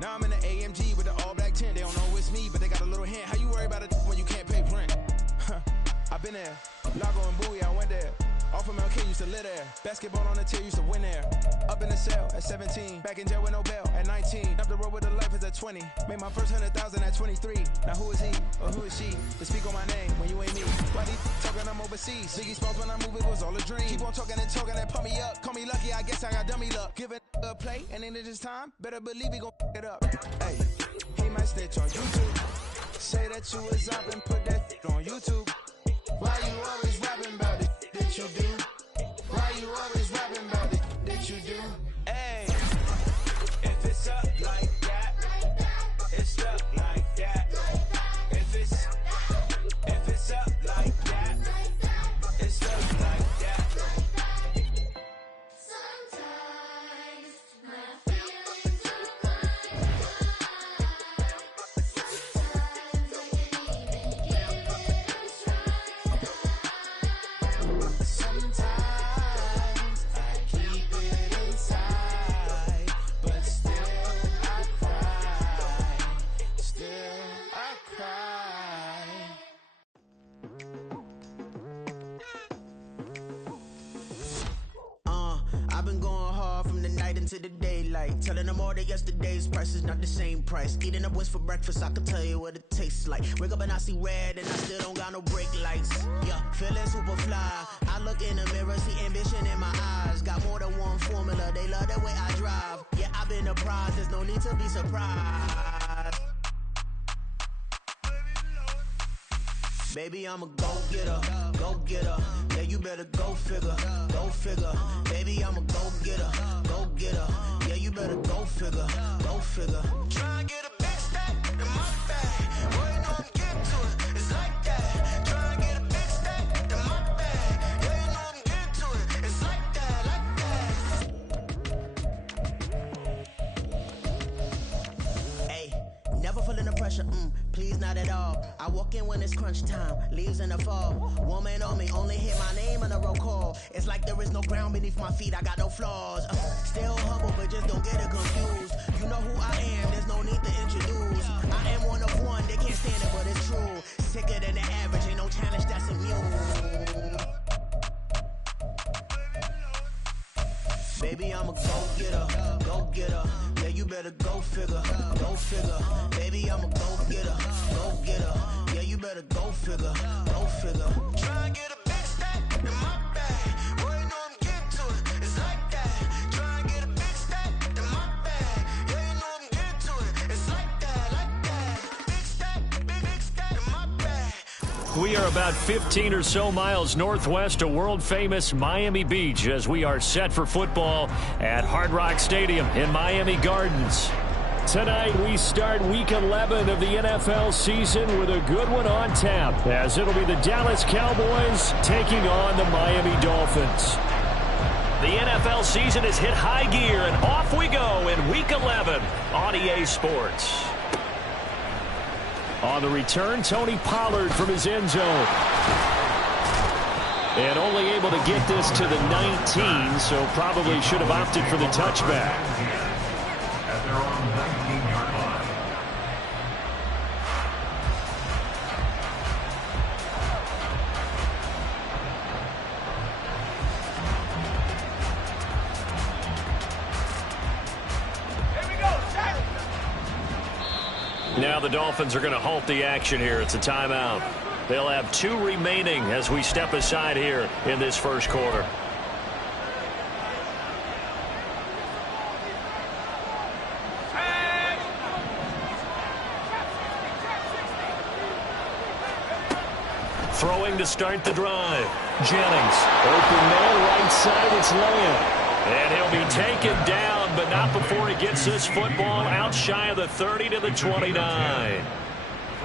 Now I'm in the AMG with the all-black tent. They don't know it's me, but they got a little hint. How you worry about it when you can't pay rent? I've been there. Lago and Bowie, I went there. Off of MLK, used to live there. Basketball on the tier, used to win there. Up in the cell at 17. Back in jail with no bail at 19. Up the road with the life is at 20. Made my first 100,000 at 23. Now who is he or who is she to speak on my name when you ain't me? Why they talking I'm overseas? Biggie Smalls when I move, it was all a dream. Keep on talking and pump me up. Call me lucky, I guess I got dummy luck. Give it a play, and then it's time. Better believe he gon' f it up. Hey, he might snitch on YouTube. Say that you was up and put that on YouTube. Why you always rapping about it that you do? Why you always rapping about it that you do? Hey, if it's up like that, it's up like that. If it's up like that, it's up like that. Sometimes my feelings are blind. Sometimes I can even keep it inside. Sometimes I keep it inside, but still I cry. Still I cry. I've been going hard from the night into the daylight. Telling them all that yesterday's price is not the same price. Eating up wings for breakfast, I can tell you what it tastes like. Wake up and I see red and I still don't got no brake lights. Yeah, feeling super fly. I look in the mirror, see ambition in my eyes. Got more than one formula, they love the way I drive. Yeah, I've been a prize, there's no need to be surprised. Baby, I'm a go-getter, go-getter. Yeah, you better go figure, go figure. Baby, I'm a go-getter, go-getter. Yeah, you better go figure, go figure. Try and get a big stack in my bag. Boy, you know I'm getting to it, it's like that. Try and get a big stack in my bag. Yeah, you know I'm getting to it, it's like that, like that. Hey, never feeling the pressure, please not at all. I walk in when it's crunch time, leaves in the fall. Woman on me, only hit my name on a roll call. It's like there is no ground beneath my feet, I got no flaws. Still humble, but just don't get it confused. You know who I am, there's no need to introduce. I am one of one, they can't stand it, but it's true. Sicker than the average, ain't no challenge that's immune. Baby, I'm a go-getter, go-getter. Yeah, you better go figure, go figure. Baby, I'm a go-getter, go-getter. Yeah, you better go figure, go figure. Try and get a big stack in my bag. Boy, you know I'm getting to it, it's like that. Try and get a big stack in my bag. Yeah, you know I'm getting to it, it's like that, like that. Big stack, big stack in my bag. We are about 15 or so miles northwest of world-famous Miami Beach as we are set for football at Hard Rock Stadium in Miami Gardens. Tonight, we start Week 11 of the NFL season with a good one on tap, as it'll be the Dallas Cowboys taking on the Miami Dolphins. The NFL season has hit high gear, and off we go in Week 11 on EA Sports. On the return, Tony Pollard from his end zone. And only able to get this to the 19, so probably should have opted for the touchback. At their own 19-yard line. Now the Dolphins are going to halt the action here. It's a timeout. They'll have 2 remaining as we step aside here in this first quarter. Throwing to start the drive. Jennings, open man, right side, it's Lamb. And he'll be taken down, but not before he gets this football out shy of the 30 to the 29.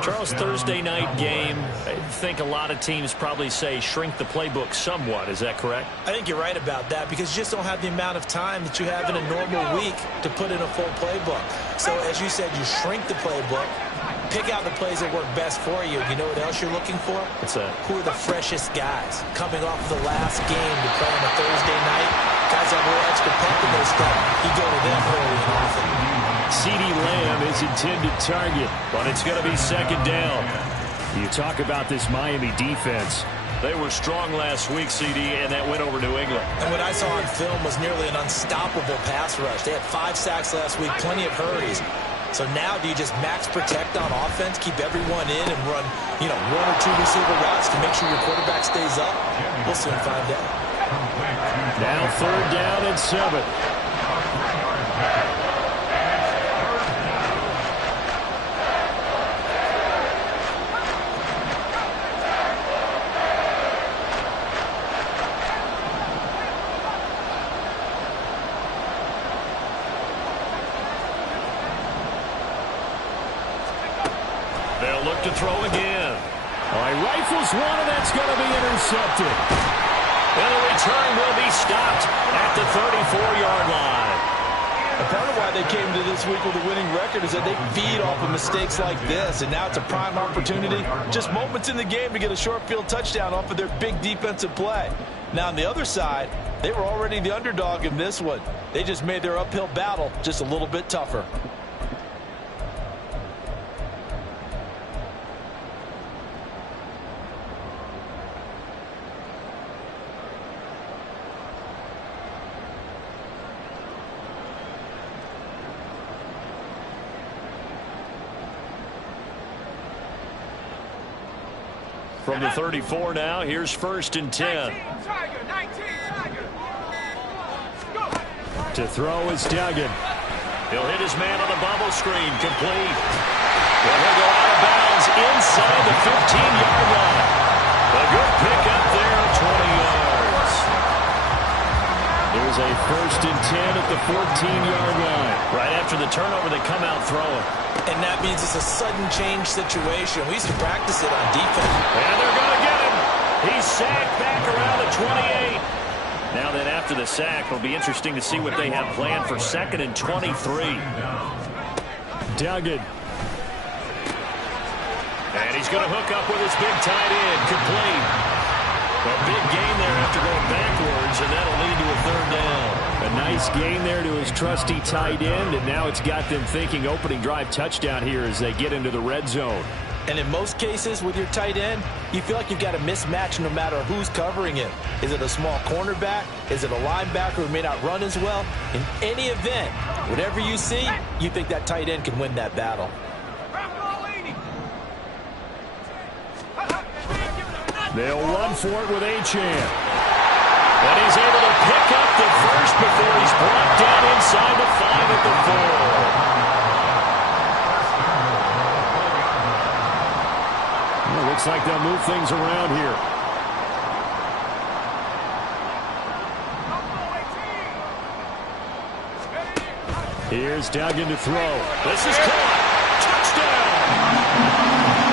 Charles, Thursday night game, I think a lot of teams probably say shrink the playbook somewhat. Is that correct? I think you're right about that because you just don't have the amount of time that you have in a normal week to put in a full playbook. So as you said, you shrink the playbook, pick out the plays that work best for you. You know what else you're looking for? What's that? Who are the freshest guys coming off of the last game to play on a Thursday night? Guys have a little extra pep in their step. You go to them early and often. CeeDee Lamb is intended target, but it's going to be second down. You talk about this Miami defense. They were strong last week, CD, and that went over New England. And what I saw on film was nearly an unstoppable pass rush. They had 5 sacks last week, plenty of hurries. So now do you just max protect on offense, keep everyone in, and run, 1 or 2 receiver routes to make sure your quarterback stays up? We'll soon find out. Now 3rd down and 7. They'll look to throw again. All right, rifles one, and that's going to be intercepted. And the return will be stopped at the 34-yard line. And part of why they came to this week with a winning record is that they feed off of mistakes like this, and now it's a prime opportunity. Just moments in the game to get a short field touchdown off of their big defensive play. Now, on the other side, they were already the underdog in this one. They just made their uphill battle just a little bit tougher. From the 34 now, here's 1st and 10. To throw is Duggan. He'll hit his man on the bubble screen, complete. Well, he'll go out of bounds inside the 15-yard line. A good pickup there, 20 yards. There's a 1st and 10 at the 14-yard line. Right after the turnover, they come out throwing. And that means it's a sudden change situation. We used to practice it on defense. And they're going to get him. He's sacked back around the 28. Now then, after the sack, it'll be interesting to see what they have planned for 2nd and 23. Duggan. And he's going to hook up with his big tight end, complete. A big gain there after going backwards, and that'll lead to a 3rd down. A nice gain there to his trusty tight end, and now it's got them thinking opening drive touchdown here as they get into the red zone. And in most cases with your tight end, you feel like you've got a mismatch no matter who's covering him. Is it a small cornerback? Is it a linebacker who may not run as well? In any event, whatever you see, you think that tight end can win that battle. They'll run for it with Achane. And he's able to pick up the first before he's brought down inside the 5 at the 4. Well, looks like they'll move things around here. Here's Duggan to throw. This is caught. Touchdown.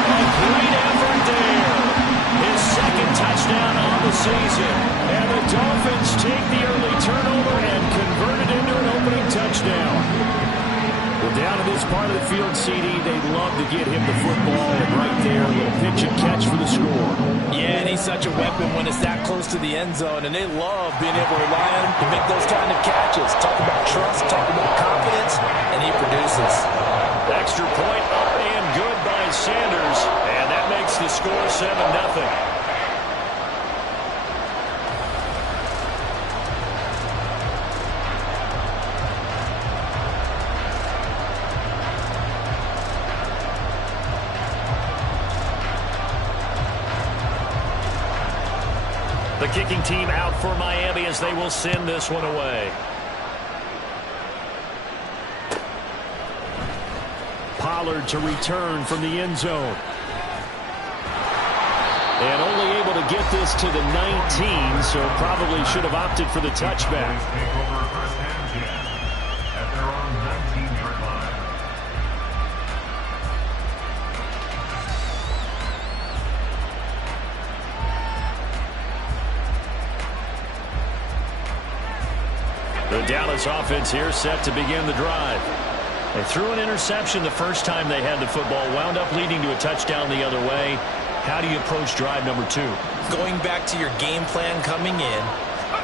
A great effort there. His 2nd touchdown on the season. And the Dolphins take the early turnover and convert it into an opening touchdown. Well, down in this part of the field, CD, they'd love to get him the football. And right there, a little pitch and catch for the score. Yeah, and he's such a weapon when it's that close to the end zone. And they love being able to rely on him to make those kind of catches. Talk about trust, talk about confidence, and he produces. Extra point up and good by Sanders. And that makes the score 7-0. The kicking team out for Miami as they will send this one away. Pollard to return from the end zone. And only able to get this to the 19, so probably should have opted for the touchback. Take over 1st and 10 at their own 19-yard line. The Dallas offense here set to begin the drive. They threw an interception the first time they had the football, wound up leading to a touchdown the other way. How do you approach drive number 2? Going back to your game plan coming in,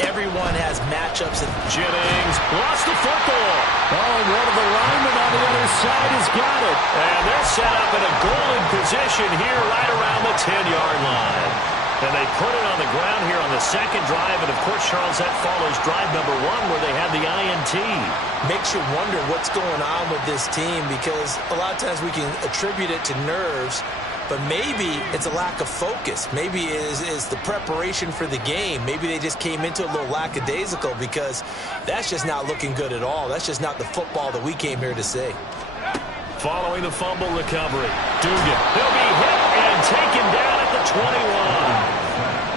everyone has matchups. Jennings lost the football. Oh, and one of the linemen on the other side has got it. And they're set up in a golden position here right around the 10-yard line. And they put it on the ground here on the second drive. And, of course, Charles, that follows drive number 1 where they had the INT. Makes you wonder what's going on with this team, because a lot of times we can attribute it to nerves, but maybe it's a lack of focus. Maybe it is the preparation for the game. Maybe they just came into a little lackadaisical, because that's just not looking good at all. That's just not the football that we came here to see. Following the fumble recovery, Dugan. He'll be hit and taken down at the 21.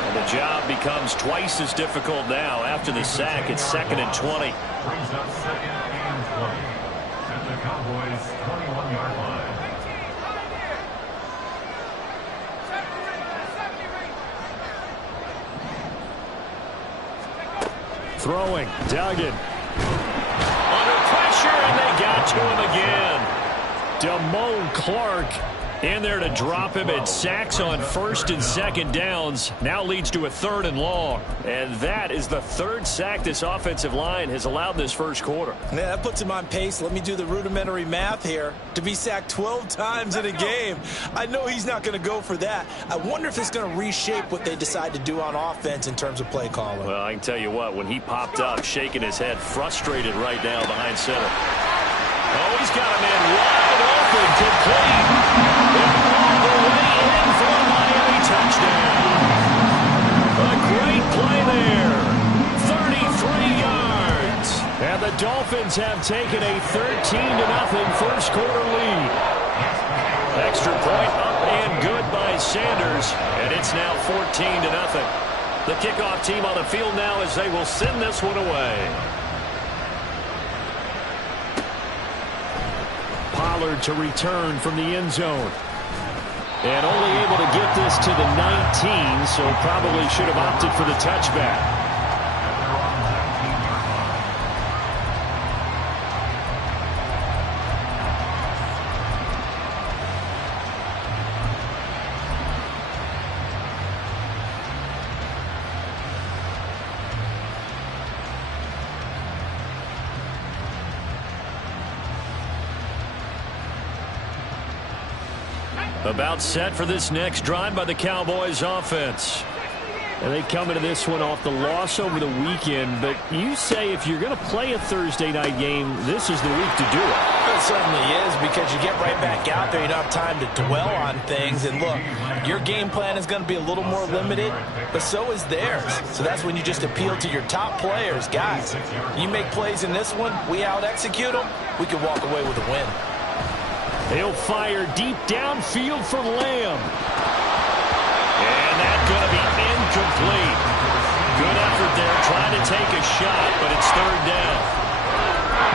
And the job becomes twice as difficult now after the sack. It's 2nd and 20. Brings up 2nd and 20 at the Cowboys' 21-yard line. Throwing, Duggan. Under pressure, and they got to him again. Damone Clark in there to drop him, and sacks on 1st and 2nd downs. Now leads to a 3rd and long. And that is the 3rd sack this offensive line has allowed this first quarter. Yeah, that puts him on pace. Let me do the rudimentary math here. To be sacked 12 times in a game, I know he's not going to go for that. I wonder if it's going to reshape what they decide to do on offense in terms of play calling. Well, I can tell you what, when he popped up, shaking his head, frustrated right now behind center. Oh, he's got a man wide open, complete. And all the way in for a Miami touchdown. A great play there. 33 yards. And the Dolphins have taken a 13-0 first quarter lead. Extra point up and good by Sanders. And it's now 14-0. The kickoff team on the field now as they will send this one away. Pollard to return from the end zone. And only able to get this to the 19, so probably should have opted for the touchback. About set for this next drive by the Cowboys offense. And they come into this one off the loss over the weekend. But you say if you're going to play a Thursday night game, this is the week to do it. It certainly is, because you get right back out there. You don't have time to dwell on things. And look, your game plan is going to be a little more limited, but so is theirs. So that's when you just appeal to your top players. Guys, you make plays in this one, we out-execute them, we can walk away with a win. He'll fire deep downfield for Lamb. And that's going to be incomplete. Good effort there, trying to take a shot, but it's 3rd down.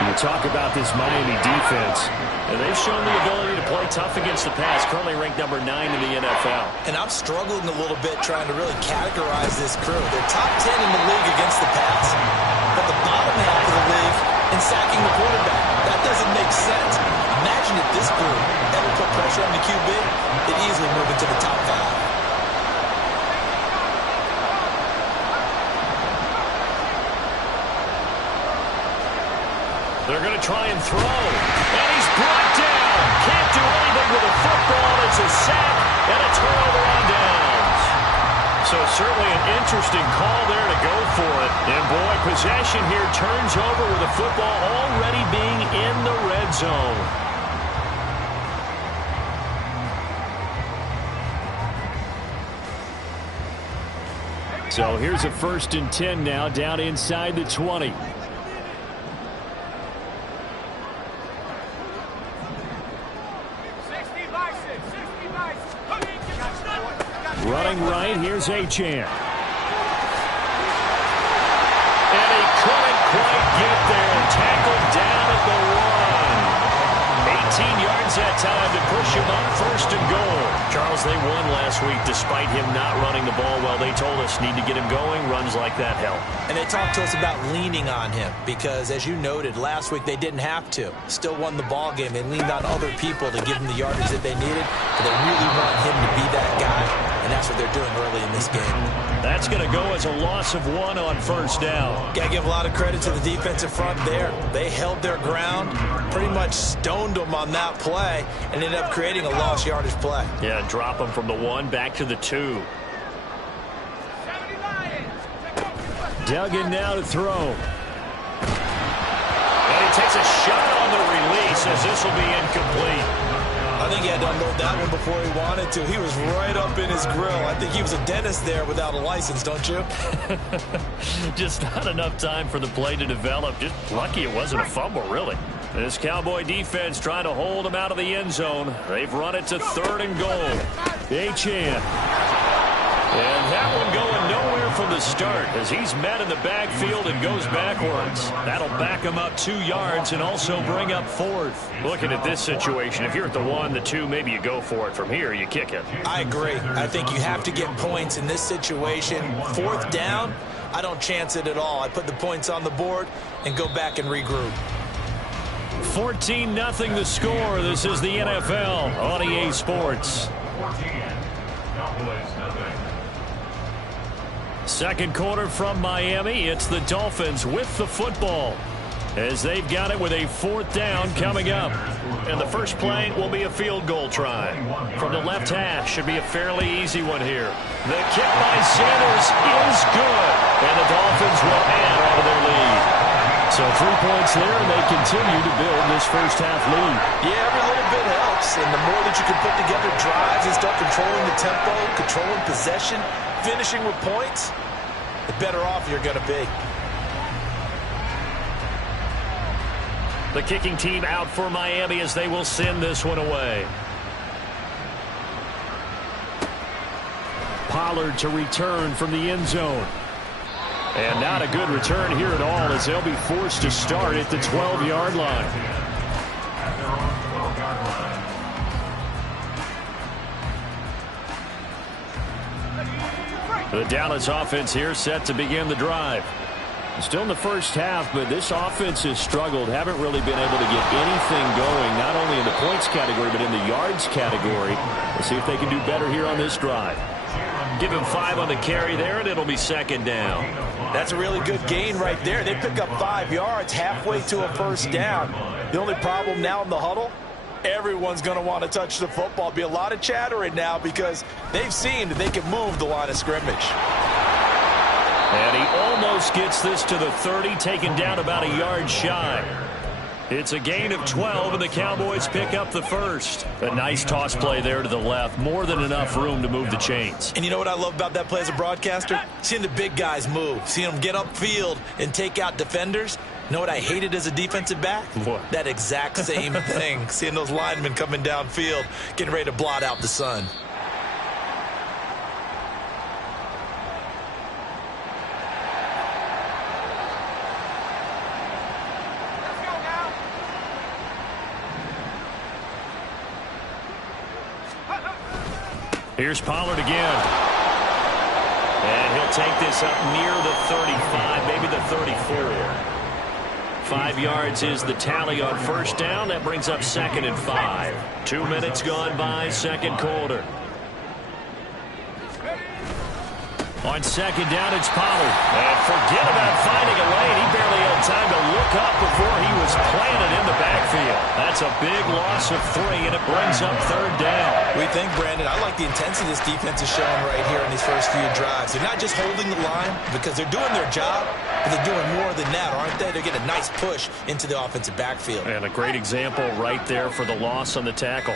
You talk about this Miami defense, and they've shown the ability to play tough against the pass, currently ranked number 9 in the NFL. And I'm struggling a little bit trying to really categorize this crew. They're top 10 in the league against the pass, but the bottom half of the league in sacking the quarterback. That doesn't make sense. Imagine if this group ever put pressure on the QB, they'd easily move into the top 5. They're going to try and throw. And he's brought down. Can't do anything with a football. It's a sack and a turnover on downs. So certainly an interesting call there to go for it. And boy, possession here turns over with the football already being in the red zone. So here's a 1st and 10 now, down inside the 20. Running right, here's Achane. And he couldn't quite get there. Tackled down at the 1. 18 yards that time to push him up 1st and goal. Charles, they won last week despite him not running the ball well. They told us need to get him going. Runs like that help. And they talked to us about leaning on him because, as you noted, last week they didn't have to. Still won the ball game. They leaned on other people to give them the yardage that they needed, but they really want him to be that guy. And and that's what they're doing early in this game. That's going to go as a loss of 1 on first down. Got to give a lot of credit to the defensive front there. They held their ground, pretty much stoned them on that play, and ended up creating a lost yardage play. Yeah, drop them from the 1 back to the 2. Duggan now to throw. And he takes a shot on the release as this will be incomplete. I think he had to unload that one before he wanted to. He was right up in his grill. I think he was a dentist there without a license, don't you? Just not enough time for the play to develop. Just lucky it wasn't a fumble, really. This Cowboy defense trying to hold him out of the end zone. They've run it to 3rd and goal. Achane. And that one going nowhere from the start as he's met in the backfield and goes backwards. That'll back him up 2 yards and also bring up 4th. Looking at this situation, if you're at the 1, the 2, maybe you go for it. From here, you kick it. I agree. I think you have to get points in this situation. 4th down, I don't chance it at all. I put the points on the board and go back and regroup. 14-0 the score. This is the NFL on EA Sports. 14, Cowboys nothing. Second quarter from Miami. It's the Dolphins with the football as they've got it with a 4th down coming up. And the first play will be a field goal try. From the left hash, should be a fairly easy one here. The kick by Sanders is good. And the Dolphins will add on to their lead. So 3 points there, and they continue to build this first half lead. Yeah, every little bit helps. And the more that you can put together drives and start controlling the tempo, controlling possession, finishing with points, the better off you're going to be. The kicking team out for Miami as they will send this one away. Pollard to return from the end zone. And not a good return here at all as they'll be forced to start at the 12-yard line. The Dallas offense here set to begin the drive. Still in the first half, but this offense has struggled. Haven't really been able to get anything going, not only in the points category, but in the yards category. We'll see if they can do better here on this drive. Give him 5 on the carry there, and it'll be 2nd down. That's a really good gain right there. They pick up 5 yards halfway to a first down. The only problem now in the huddle, everyone's going to want to touch the football. Be a lot of chattering now because they've seen that they can move the line of scrimmage. And he almost gets this to the 30, taken down about a yard shy. It's a gain of 12, and the Cowboys pick up the first. A nice toss play there to the left. More than enough room to move the chains. And you know what I love about that play as a broadcaster? Seeing the big guys move. Seeing them get upfield and take out defenders. You know what I hated as a defensive back? What? That exact same thing. Seeing those linemen coming downfield, getting ready to blot out the sun. Here's Pollard again. And he'll take this up near the 35, maybe the 34. 5 yards is the tally on first down. That brings up 2nd and 5. 2 minutes gone by, second quarter. On second down, it's Pollard. And forget about finding a lane. He barely had time to look up before he was planted in the backfield. That's a big loss of 3, and it brings up 3rd down. We think, Brandon, I like the intensity this defense is showing right here in these first few drives. They're not just holding the line because they're doing their job, but they're doing more than that, aren't they? They're getting a nice push into the offensive backfield. And a great example right there for the loss on the tackle.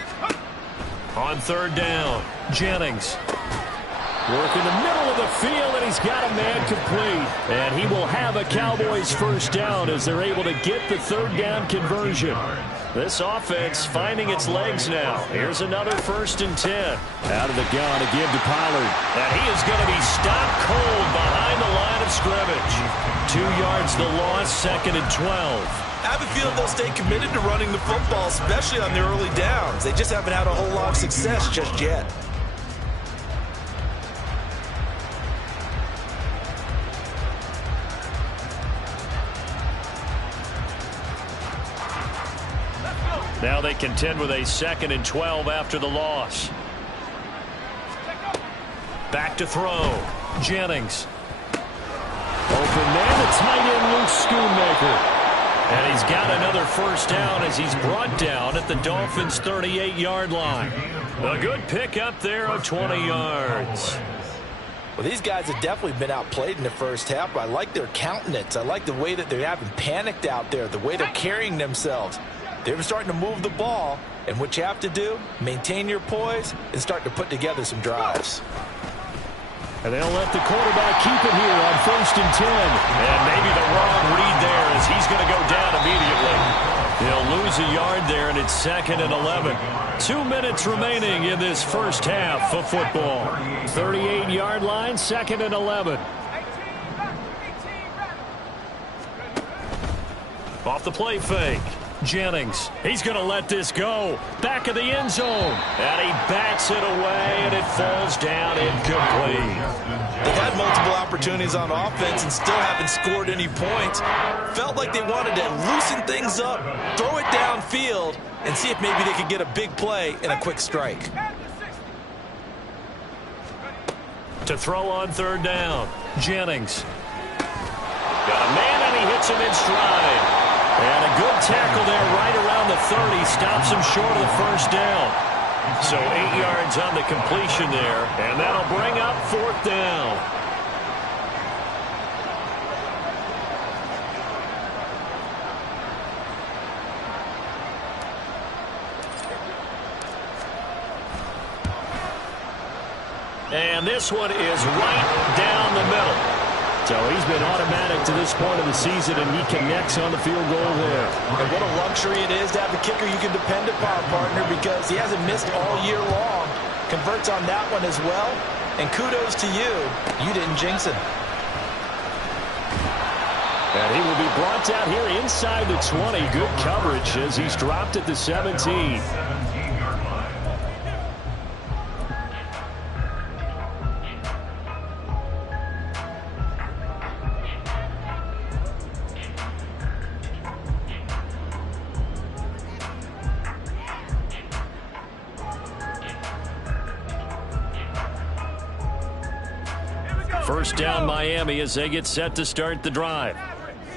On 3rd down, Jennings. Work in the middle of the field, and he's got a man complete. And he will have a Cowboys first down as they're able to get the 3rd down conversion. This offense finding its legs now. Here's another 1st and 10. Out of the gun again to Pollard. And he is going to be stopped cold behind the line of scrimmage. 2 yards the loss, 2nd and 12. I have a feeling they'll stay committed to running the football, especially on the early downs. They just haven't had a whole lot of success just yet. Now they contend with a 2nd and 12 after the loss. Back to throw. Jennings. Open man, the tight end, Luke Schoonmaker. And he's got another first down as he's brought down at the Dolphins' 38-yard line. A good pickup there of 20 yards. Well, these guys have definitely been outplayed in the first half, but I like their countenance. I like the way that they're having panicked out there, the way they're carrying themselves. They're starting to move the ball, and what you have to do, maintain your poise and start to put together some drives. And they'll let the quarterback keep it here on 1st and 10. And maybe the wrong read there as he's going to go down immediately. He'll lose a yard there, and it's 2nd and 11. 2 minutes remaining in this first half of football. 38-yard line, 2nd and 11. Off the play fake. Jennings, he's going to let this go. Back of the end zone. And he bats it away, and it falls down incomplete. They've had multiple opportunities on offense and still haven't scored any points. Felt like they wanted to loosen things up, throw it downfield, and see if maybe they could get a big play and a quick strike. To throw on 3rd down. Jennings. Got a man, and he hits him in stride. And a good tackle there right around the 30. Stops him short of the first down. So 8 yards on the completion there. And that'll bring up 4th down. And this one is right down the middle. So he's been automatic to this point of the season, and he connects on the field goal there. And what a luxury it is to have a kicker you can depend upon, partner, because he hasn't missed all year long. Converts on that one as well. And kudos to you. You didn't jinx him. And he will be brought down here inside the 20. Good coverage as he's dropped at the 17. First down Miami as they get set to start the drive.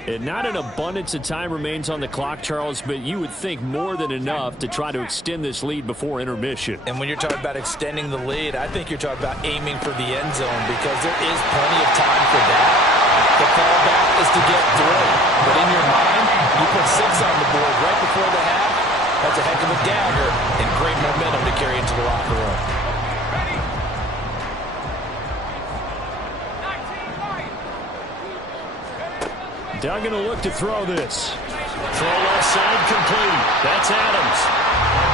And not an abundance of time remains on the clock, Charles, but you would think more than enough to try to extend this lead before intermission. And when you're talking about extending the lead, I think you're talking about aiming for the end zone because there is plenty of time for that. The fallback is to get through. But in your mind, you put 6 on the board right before the half. That's a heck of a dagger and great momentum to carry into the locker room. Duggan will look to throw this. Throw left side complete. That's Adams.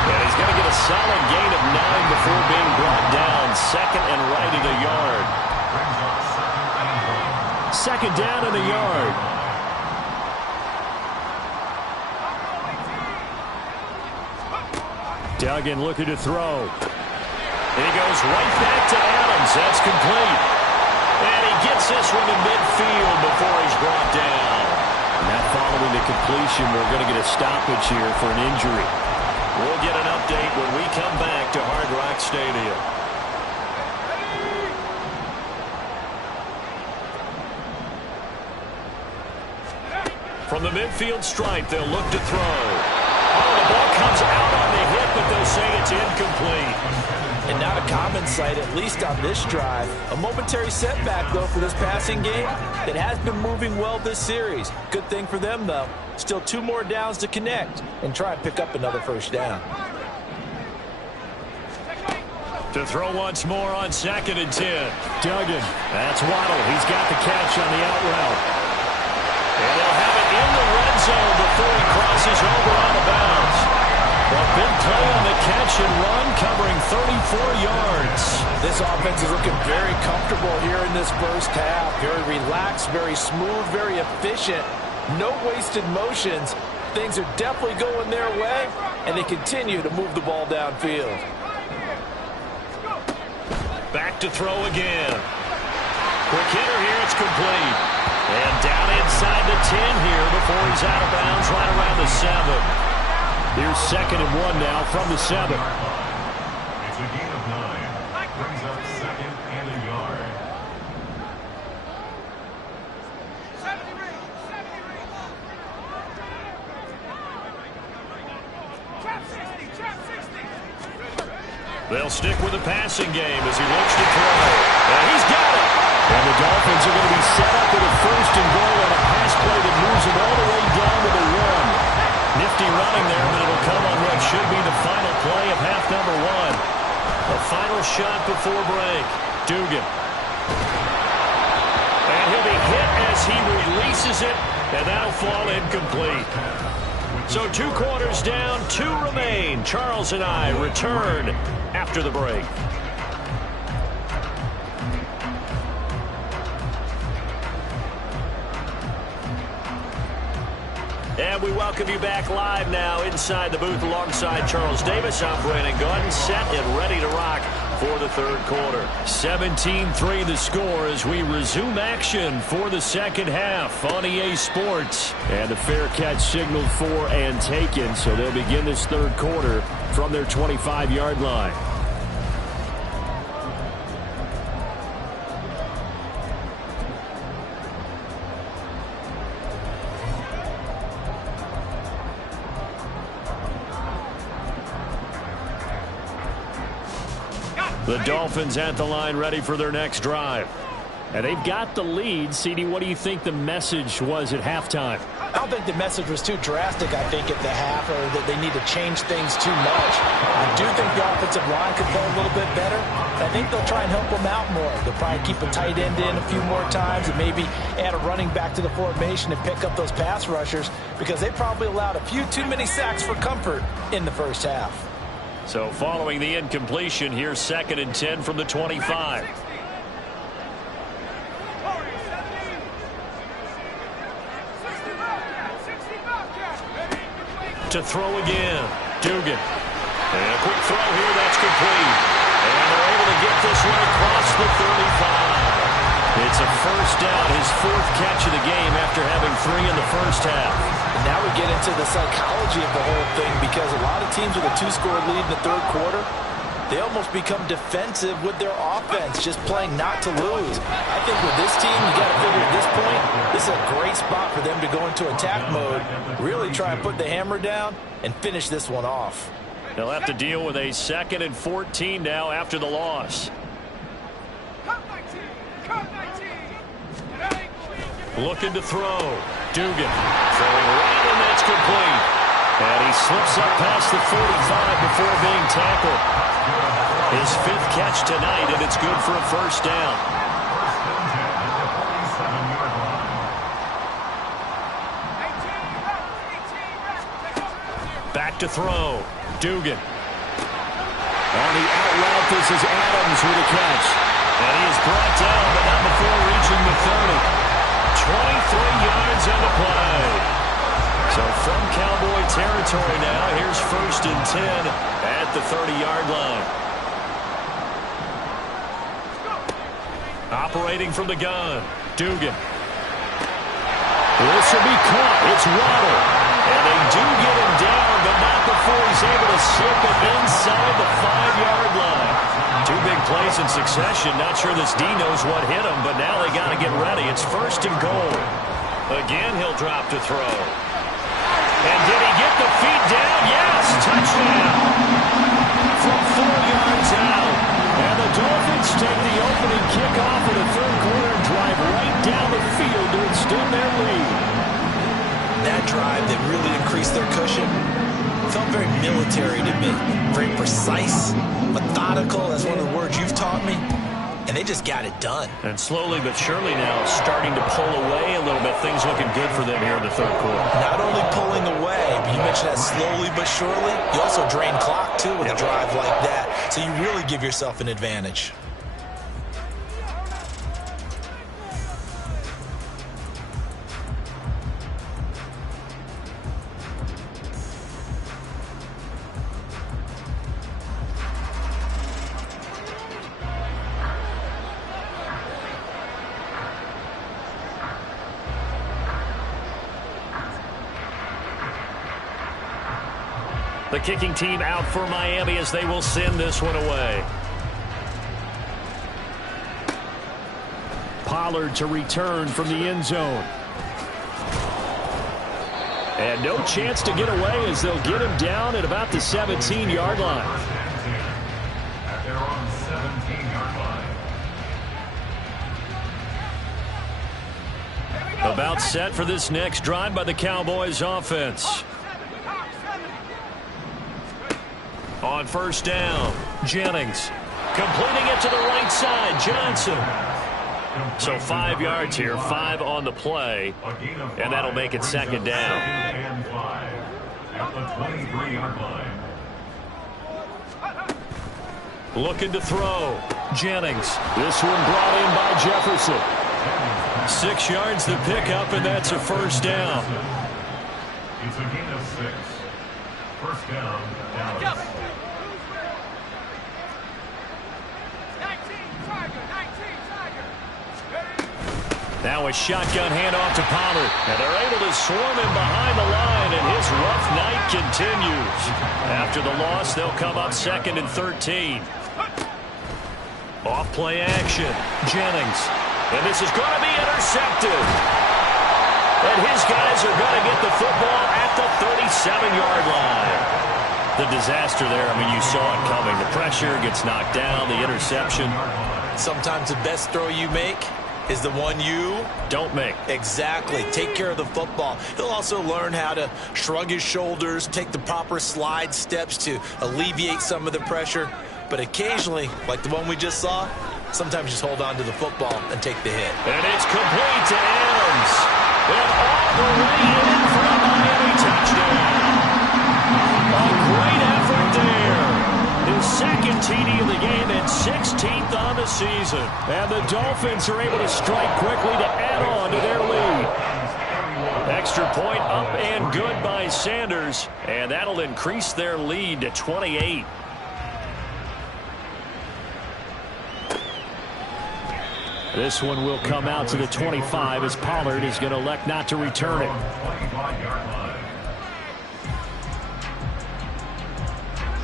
And he's going to get a solid gain of 9 before being brought down. 2nd and right at a yard. 2nd down and a yard. Duggan looking to throw. And he goes right back to Adams. That's complete. And he gets this one to midfield before he's brought down. And that following the completion, we're going to get a stoppage here for an injury. We'll get an update when we come back to Hard Rock Stadium. From the midfield stripe, they'll look to throw. Oh, the ball comes out on the hit, but they'll say it's incomplete. And not a common sight, at least on this drive. A momentary setback, though, for this passing game that has been moving well this series. Good thing for them, though. Still 2 more downs to connect and try and pick up another first down. To throw once more on 2nd and 10. Duggan. That's Waddle. He's got the catch on the out route. And they'll have it in the red zone before he crosses over out of bounds. A big play on the catch and run, covering 34 yards. This offense is looking very comfortable here in this first half. Very relaxed, very smooth, very efficient. No wasted motions. Things are definitely going their way, and they continue to move the ball downfield. Back to throw again. Quick hitter here, it's complete. And down inside the 10 here before he's out of bounds right around the 7. Here's 2nd and 1 now from the 7. It's a gain of 9. Brings up 2nd and a yard. They'll stick with the passing game as he looks to throw. And he's got it. And the Dolphins are going to be set up with a 1st and goal on a pass play that moves them all the way down to the 1. Nifty running there, but it'll come on what should be the final play of half number 1. A final shot before break. Dugan. And he'll be hit as he releases it, and that'll fall incomplete. So 2 quarters down, 2 remain. Charles and I return after the break. And we welcome you back live now inside the booth alongside Charles Davis. I'm Brandon Gaudin, set and ready to rock for the 3rd quarter. 17-3 the score as we resume action for the 2nd half on EA Sports. And the fair catch signaled for and taken, so they'll begin this 3rd quarter from their 25-yard line. The Dolphins at the line ready for their next drive. And they've got the lead. CD, what do you think the message was at halftime? I don't think the message was too drastic, I think, at the half, or that they need to change things too much. I do think the offensive line could play a little bit better. I think they'll try and help them out more. They'll probably keep a tight end in a few more times and maybe add a running back to the formation and pick up those pass rushers because they probably allowed a few too many sacks for comfort in the first half. So following the incompletion, here's 2nd and 10 from the 25. To throw again, Dugan. And a quick throw here, that's complete. And they're able to get this one across the 35. It's a 1st down, his 4th catch of the game after having 3 in the first half. And now we get into the psychology of the whole thing because a lot of teams with a 2-score lead in the 3rd quarter, they almost become defensive with their offense, just playing not to lose. I think with this team, you got to figure at this point, this is a great spot for them to go into attack mode, really try and put the hammer down and finish this one off. They'll have to deal with a 2nd and 14 now after the loss. Looking to throw. Dugan throwing right, and that's complete. And he slips up past the 45 before being tackled. His 5th catch tonight, and it's good for a 1st down. Back to throw. Dugan. On the out route, this is Adams with a catch. And he is brought down, but not before reaching the 30. 23 yards on the play. So from Cowboy territory now, here's 1st and 10 at the 30-yard line. Operating from the gun, Dugan. This will be caught. It's Waddle. And they do get him down, but not before he's able to slip it inside the 5-yard line. 2 big plays in succession. Not sure this D knows what hit him, but now they got to get ready. It's 1st and goal. Again, he'll drop to throw. And did he get the feet down? Yes, touchdown. From 4 yards out. And the Dolphins take the opening kickoff of the 3rd quarter and drive right down the field to extend their lead. That drive that really increased their cushion felt very military to me. Very precise, methodical. That's one of the words you've taught me. And they just got it done. And slowly but surely now starting to pull away a little bit. Things looking good for them here in the 3rd quarter. Not only pulling away, but you mentioned that slowly but surely. You also drain clock, too, with a drive like that. So you really give yourself an advantage. The kicking team out for Miami as they will send this one away. Pollard to return from the end zone. And no chance to get away as they'll get him down at about the 17-yard line. At their own 17-yard line. About set for this next drive by the Cowboys offense. On first down, Jennings completing it to the right side, Johnson. So 5 yards here, 5 on the play, and that'll make it second down. And 5 at the 23-yard line. Looking to throw, Jennings. This one brought in by Jefferson. 6 yards to pick up, and that's a first down. It's a gain of 6. First down, Dallas. Now a shotgun handoff to Pollard. And they're able to swarm him behind the line, and his rough night continues. After the loss, they'll come up 2nd and 13. Off play action. Jennings. And this is going to be intercepted. And his guys are going to get the football at the 37-yard line. The disaster there, I mean, you saw it coming. The pressure gets knocked down, the interception. Sometimes the best throw you make is the one you don't make. Exactly. Take care of the football. He'll also learn how to shrug his shoulders, take the proper slide steps to alleviate some of the pressure. But occasionally, like the one we just saw, sometimes just hold on to the football and take the hit. And it's complete to Adams. And all the way in for a Miami touchdown. A great effort there. His second TD of the game and 16th on the season. And the Dolphins are able to strike quickly to add on to their lead. Extra point up and good by Sanders. And that'll increase their lead to 28. This one will come out to the 25 as Pollard is going to elect not to return it.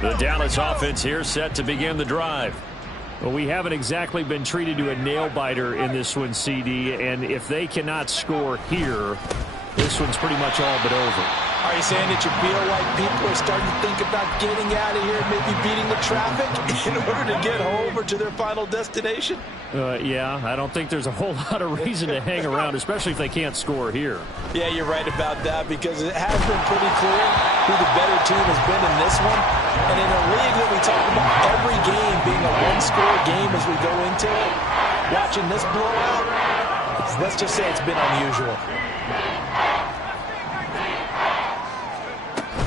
The Dallas offense here set to begin the drive. Well, we haven't exactly been treated to a nail-biter in this one, CD, and if they cannot score here, this one's pretty much all but over. Are you saying that you feel like people are starting to think about getting out of here, maybe beating the traffic in order to get home or to their final destination? Yeah, I don't think there's a whole lot of reason to hang around, especially if they can't score here. Yeah, you're right about that because it has been pretty clear who the better team has been in this one. And in a league that we talk about every game being a one-score game as we go into it, watching this blowout, let's just say it's been unusual.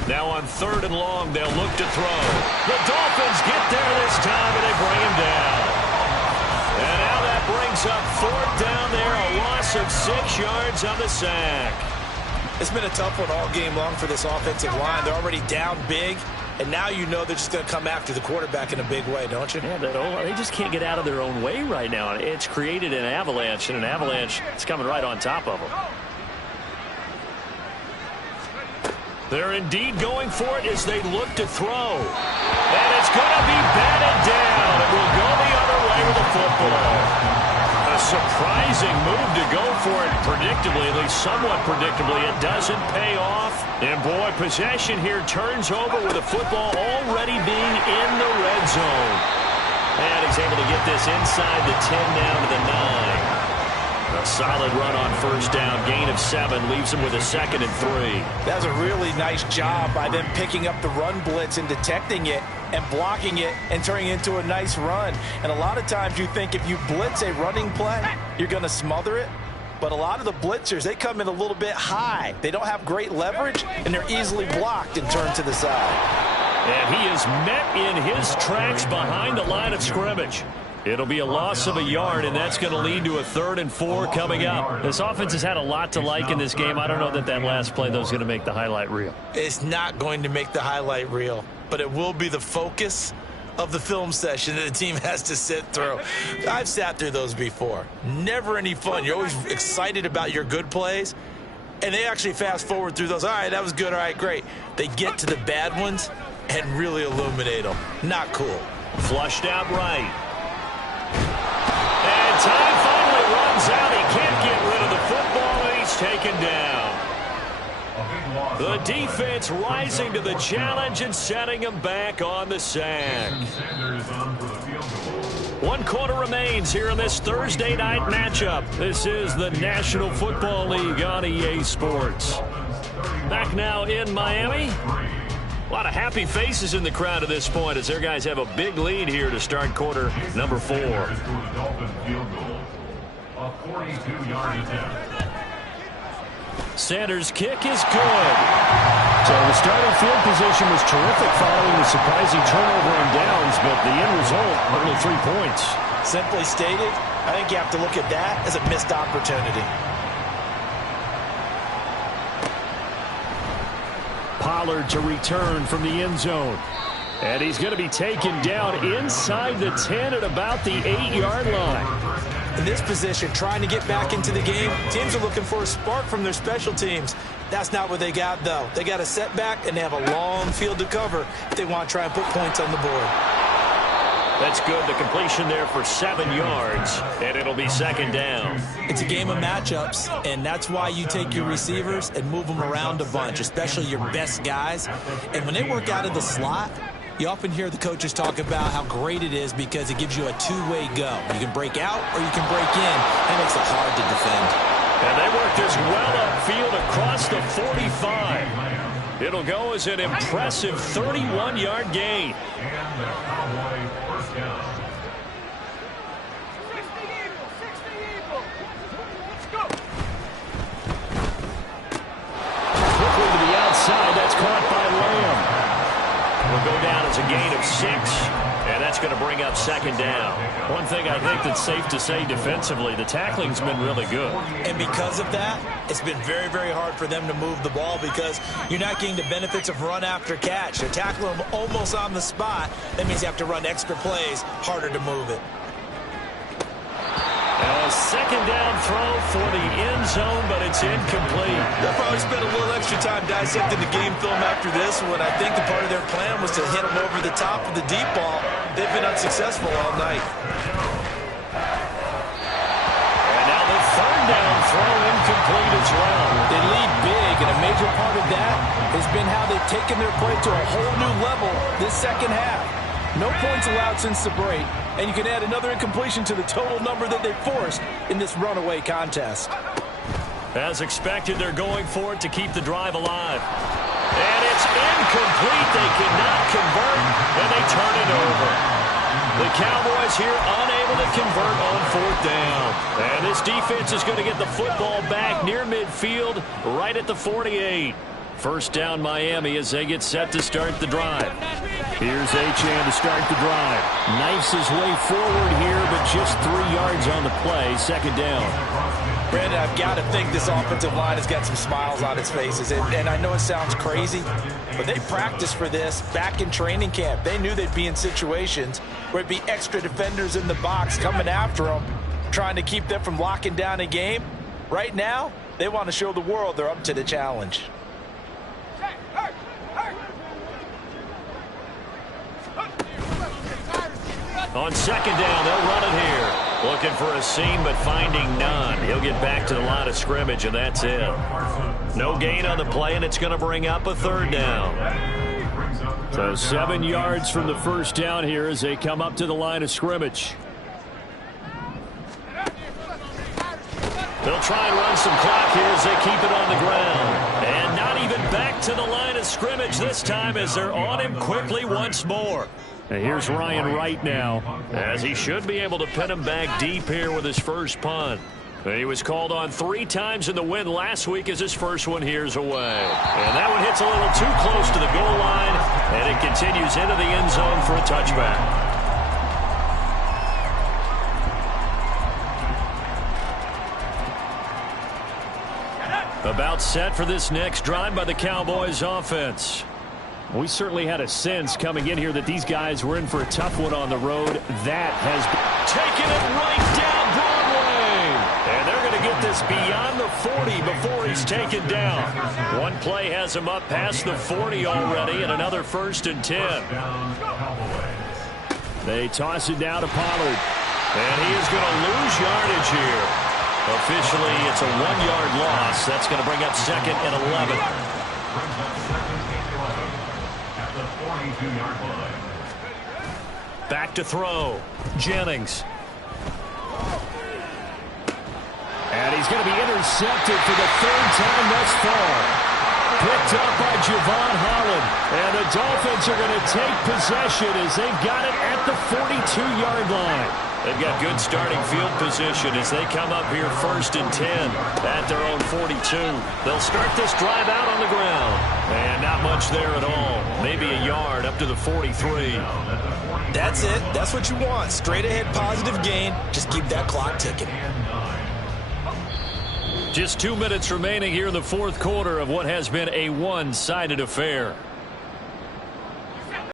Now on 3rd and long, they'll look to throw. The Dolphins get there this time, and they bring him down. And now that brings up 4th down there, a loss of 6 yards on the sack. It's been a tough one all game long for this offensive line. They're already down big, and now you know they're just going to come after the quarterback in a big way, don't you? Yeah, they just can't get out of their own way right now. It's created an avalanche, and an avalanche is coming right on top of them. They're indeed going for it as they look to throw. And it's going to be batted down. It will go the other way with the football. A surprising move to go for it predictably, at least somewhat predictably. It doesn't pay off. And, boy, possession here turns over with the football already being in the red zone. And he's able to get this inside the 10 down to the 9. A solid run on first down. Gain of 7 leaves him with a 2nd and 3. That was a really nice job by them picking up the run blitz and detecting it and blocking it and turning it into a nice run. And a lot of times you think if you blitz a running play, you're going to smother it. But a lot of the blitzers, they come in a little bit high. They don't have great leverage, and they're easily blocked and turned to the side. And he is met in his tracks behind the line of scrimmage. It'll be a loss of a yard, and that's going to lead to a 3rd and 4 coming up. This offense has had a lot to like in this game. I don't know that last play, though, is going to make the highlight reel. It's not going to make the highlight reel, but it will be the focus of the film session that the team has to sit through. I've sat through those before. Never any fun. You're always excited about your good plays, and they actually fast forward through those. All right, that was good. All right, great. They get to the bad ones and really illuminate them. Not cool. Flushed out right. And time finally runs out. He can't get rid of the football, and he's taken down. The defense rising to the challenge and setting them back on the sack. 1 quarter remains here in this Thursday night matchup. This is the National Football League on EA Sports. Back now in Miami. A lot of happy faces in the crowd at this point as their guys have a big lead here to start quarter number 4. Sanders' kick is good. So the starting field position was terrific following the surprising turnover on downs, but the end result, only 3 points. Simply stated, I think you have to look at that as a missed opportunity. Pollard to return from the end zone. And he's going to be taken down inside the 10 at about the 8-yard line. In this position, trying to get back into the game, teams are looking for a spark from their special teams. That's not what they got, though. They got a setback, and they have a long field to cover if they want to try and put points on the board. That's good. The completion there for 7 yards, and it'll be second down. It's a game of matchups, and that's why you take your receivers and move them around a bunch, especially your best guys. And when they work out of the slot, you often hear the coaches talk about how great it is because it gives you a two-way go. You can break out or you can break in. That makes it hard to defend. And they work this well upfield across the 45. It'll go as an impressive 31-yard gain. Quickly to the outside. That's caught by Lamb. Will go down as a gain of 6, and that's going to bring up second down. One thing I think that's safe to say defensively, the tackling's been really good. And because of that, it's been very, very hard for them to move the ball because you're not getting the benefits of run after catch. They're tackling them almost on the spot. That means you have to run extra plays, harder to move it. A second down throw for the end zone, but it's incomplete. They'll probably spend a little extra time dissecting the game film after this one. I think the part of their plan was to hit them over the top of the deep ball. They've been unsuccessful all night. And now the third down throw incomplete as well. They lead big, and a major part of that has been how they've taken their play to a whole new level this second half. No points allowed since the break, and you can add another incompletion to the total number that they forced in this runaway contest. As expected, they're going for it to keep the drive alive. And it's incomplete. They cannot convert, and they turn it over. The Cowboys here unable to convert on 4th down. And this defense is going to get the football back near midfield, right at the 48. First down Miami as they get set to start the drive. Here's Achane to start the drive. Knifes his way forward here, but just 3 yards on the play. Second down. Brandon, I've got to think this offensive line has got some smiles on its faces. And I know it sounds crazy, but they practiced for this back in training camp. They knew they'd be in situations where it'd be extra defenders in the box coming after them, trying to keep them from locking down a game. Right now, they want to show the world they're up to the challenge. On second down, they'll run it here. Looking for a seam, but finding none. He'll get back to the line of scrimmage, and that's it. No gain on the play, and it's going to bring up a third down. So 7 yards from the first down here as they come up to the line of scrimmage. They'll try and run some clock here as they keep it on the ground. And not even back to the line of scrimmage this time as they're on him quickly once more. And here's Ryan Wright now, as he should be able to pin him back deep here with his first punt. He was called on 3 times in the win last week as his first one here's away. And that one hits a little too close to the goal line, and it continues into the end zone for a touchback. About set for this next drive by the Cowboys offense. We certainly had a sense coming in here that these guys were in for a tough one on the road. That has taken it right down Broadway. And they're going to get this beyond the 40 before he's taken down. One play has him up past the 40 already, and another 1st and 10. They toss it down to Pollard. And he is going to lose yardage here. Officially, it's a 1-yard loss. That's going to bring up 2nd and 11. brings up 2nd and 11 at the 42-yard line. Back to throw. Jennings. And he's going to be intercepted for the 3rd time thus far. Picked up by Javon Holland. And the Dolphins are going to take possession as they've got it at the 42-yard line. They've got good starting field position as they come up here 1st and 10 at their own 42. They'll start this drive out on the ground. And not much there at all. Maybe a yard up to the 43. That's it. That's what you want. Straight ahead positive gain. Just keep that clock ticking. Just 2 minutes remaining here in the 4th quarter of what has been a one-sided affair.